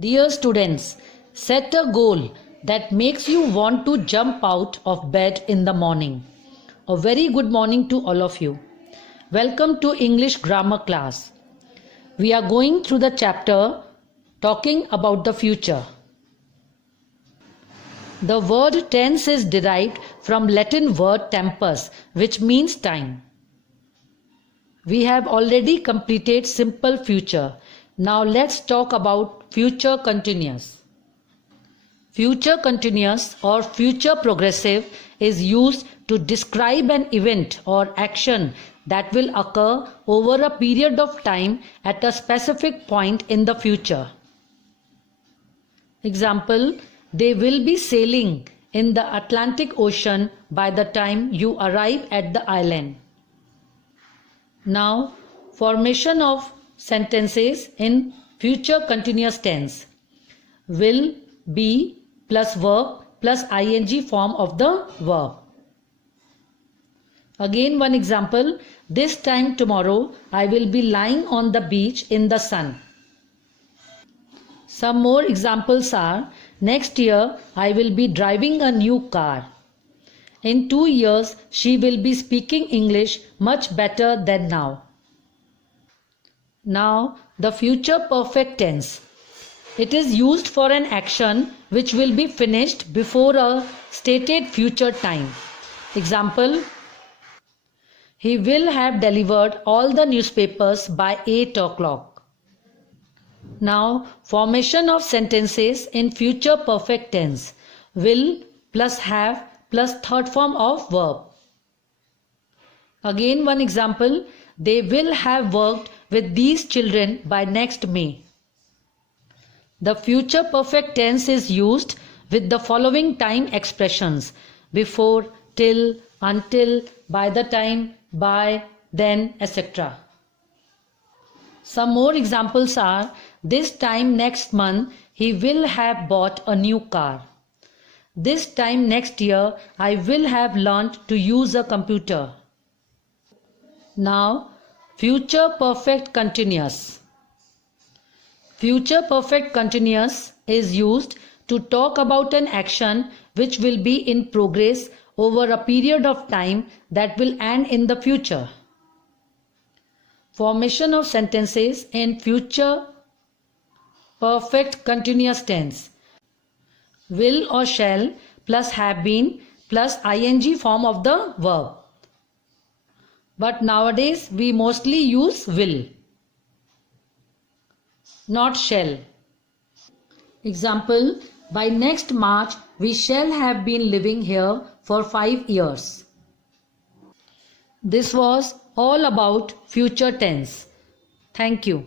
Dear students, set a goal that makes you want to jump out of bed in the morning. A very good morning to all of you. Welcome to English grammar class. We are going through the chapter talking about the future. The word tense is derived from Latin word tempus, which means time. We have already completed simple future. Now let's talk about future continuous. Future continuous or future progressive is used to describe an event or action that will occur over a period of time at a specific point in the future. Example, they will be sailing in the Atlantic Ocean by the time you arrive at the island. Now, formation of sentences in future continuous tense. Will, be plus verb plus ing form of the verb. Again one example, this time tomorrow I will be lying on the beach in the sun. Some more examples are, next year I will be driving a new car. In 2 years she will be speaking English much better than now. Now the future perfect tense. It is used for an action which will be finished before a stated future time. Example, he will have delivered all the newspapers by 8 o'clock. Now formation of sentences in future perfect tense. Will plus have plus third form of verb. Again one example, they will have worked with these children by next May. The future perfect tense is used with the following time expressions: before, till, until, by the time, by, then, etc. Some more examples are, this time next month he will have bought a new car. This time next year I will have learnt to use a computer. Now, future perfect continuous. Future perfect continuous is used to talk about an action which will be in progress over a period of time that will end in the future. Formation of sentences in future perfect continuous tense. Will or shall plus have been plus ing form of the verb. But nowadays we mostly use will, not shall. Example, by next March we shall have been living here for 5 years. This was all about future tense. Thank you.